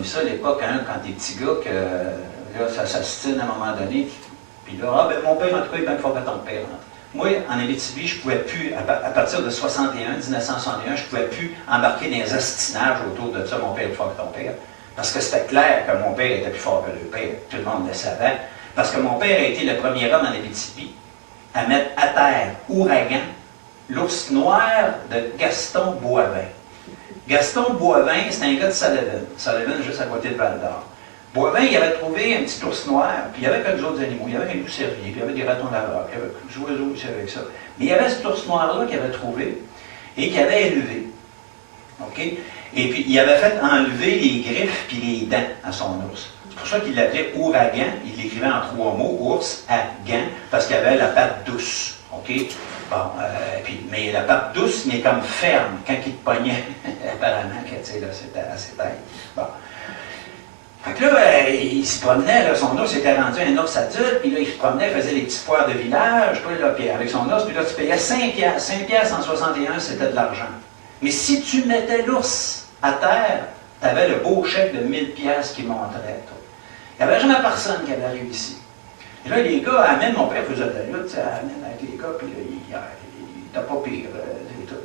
connu ça à l'époque, hein, quand t'es petit gars, que là, ça s'astine à un moment donné. Puis là, ah, ben mon père, en tout cas, il est bien fort que ton père. Hein. Moi, en Abitibi, je ne pouvais plus, à partir de 1961, je ne pouvais plus embarquer dans les astinages autour de ça, mon père est plus fort que ton père. Parce que c'était clair que mon père était plus fort que le père. Tout le monde le savait. Parce que mon père a été le premier homme en Abitibi à mettre à terre Ouragan, l'ours noir de Gaston Boivin. Gaston Boivin, c'est un gars de Sullivan. Sullivan, juste à côté de Val-d'Or. Boivin, il avait trouvé un petit ours noir, puis il y avait quelques autres animaux. Il y avait un loup-cervier, puis il y avait des ratons laveurs, puis il y avait des oiseaux aussi avec ça. Mais il y avait cet ours noir-là qu'il avait trouvé et qu'il avait élevé. OK? Et puis, il avait fait enlever les griffes puis les dents à son ours. C'est pour ça qu'il l'appelait Ouragan. Il l'écrivait en 3 mots, ours à gant, parce qu'il avait la patte douce. OK? Bon, mais la patte douce, mais comme ferme, quand il te pognait, apparemment, que, tu sais, là, c'était assez tête. Bon. Fait que là, il se promenait, là, son ours était rendu un ours adulte, puis là, il se promenait, faisait les petites foires de village, puis avec son ours, puis là, tu payais 5 piastres. 5 piastres en 61, c'était de l'argent. Mais si tu mettais l'ours à terre, tu avais le beau chèque de 1000 piastres qui montrait. Il n'y avait jamais personne qui avait réussi. Et là, les gars amènent, mon père faisait de la lutte, amène avec les gars, puis là, il n'était pas pire,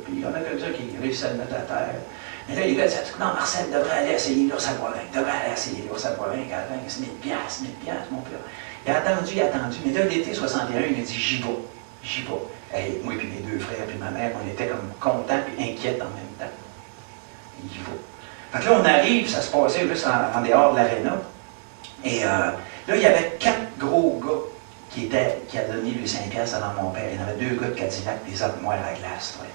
puis il y en a quelques-uns qui réussissaient à le mettre à terre. Mais là, les gars disaient, non, Marcel devrait aller essayer l'ours à Boivin, devrait aller essayer l'ours à Boivin, c'est 1000 piastres, mon père. Il a attendu, mais là, l'été 61, il a dit, j'y vais. Et moi, puis mes 2 frères, puis ma mère, on était comme contents et inquiets en même temps. J'y vais. Fait que là, on arrive, ça se passait juste en dehors de l'aréna. Et là, il y avait 4 gros gars qui a donné lui 5 piastres avant mon père. Il y en avait 2 gars de Cadillac, des autres moires à glace. Ouais.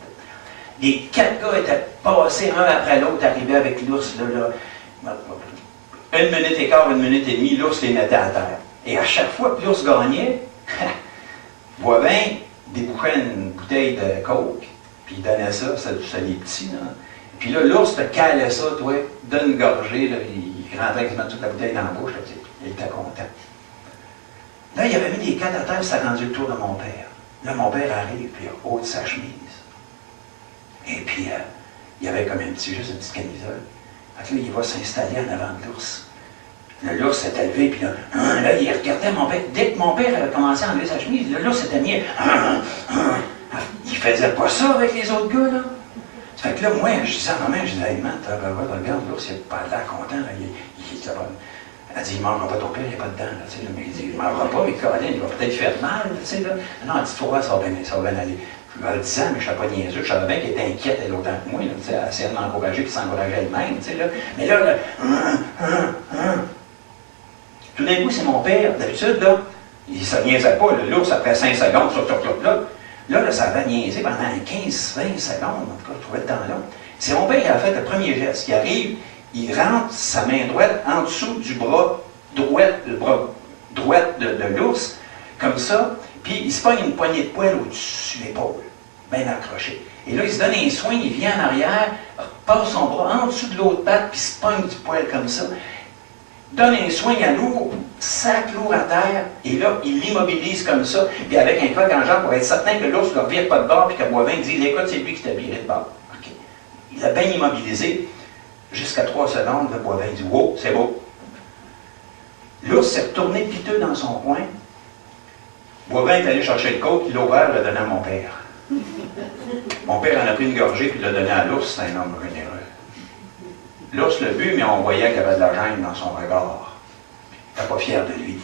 Les 4 gars étaient passés un après l'autre, arrivés avec l'ours, là. 1 minute et quart, 1 minute et demie, l'ours les mettait à terre. Et à chaque fois que l'ours gagnait, Boivin débouchait une bouteille de coke, puis il donnait ça, c'est des petits, là. Puis là, l'ours te calait ça, toi, d'une gorgée, là, il rentrait quasiment toute la bouteille dans la bouche, là, il était content. Là, il avait mis des cannes à terre, ça a rendu le tour de mon père. Là, mon père arrive, puis il ôte sa chemise. Et puis, il y avait comme juste une petite camisole. Fait que là, il va s'installer en avant de l'ours. L'ours s'était levé, puis là, il regardait mon père. Dès que mon père avait commencé à enlever sa chemise, l'ours s'était mis. Il faisait pas ça avec les autres gars, là. Fait que là, moi, je disais à ma mère, je disais, hey, man, regarde, l'ours, il n'a pas l'air content, là. Elle dit, il ne mangera pas ton père, il n'y a pas de dents, là. Tu sais, mais il dit, il ne mangera pas, mais Colin, il va peut-être faire mal, tu sais, là. Non, elle dit, tu vois, ça va bien aller. Je me le disais, mais je ne savais pas niaiseux, je savais bien qu'elle était inquiète, elle, autant que moi, là, tu sais, elle essayait de m'encourager, puis s'encourager elle-même, tu sais, là. Mais là, tout d'un coup, c'est mon père, d'habitude, là, il ne se niaisait pas, l'ours, après 5 secondes, là, ça avait niaisé pendant 15-20 secondes, en tout cas, je trouvais le temps long. C'est mon père qui a fait le premier geste, qui arrive, il rentre sa main droite en dessous du bras droit, le bras droit de l'ours, comme ça, puis il se pogne une poignée de poil au-dessus de l'épaule, bien accroché. Et là, il se donne un soin, il vient en arrière, passe son bras en dessous de l'autre patte, puis se pogne du poil comme ça, donne un soin à l'ours, sac l'ours à terre, et là, il l'immobilise comme ça, puis avec un cloque en jambe pour être certain que l'ours ne le revire pas de bord, puis que Boivin dise, écoute, c'est lui qui t'a viré de bord. Okay. Il l'a bien immobilisé. Jusqu'à 3 secondes, le Boivin dit « Wow, c'est beau ». L'ours s'est retourné piteux dans son coin. Boivin est allé chercher le côte, il l'a ouvert, l'a donné à mon père. Mon père en a pris une gorgée, puis l'a donné à l'ours, c'est un homme généreux. L'ours l'a vu, mais on voyait qu'il y avait de la gêne dans son regard. Il n'était pas fier de lui.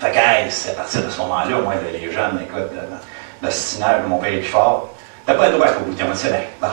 Fait que, c'est à partir de ce moment-là, moi, les jeunes, écoute, le stinage, mon père est plus fort. T'as pas le droit au bout de c'est bien. Bon.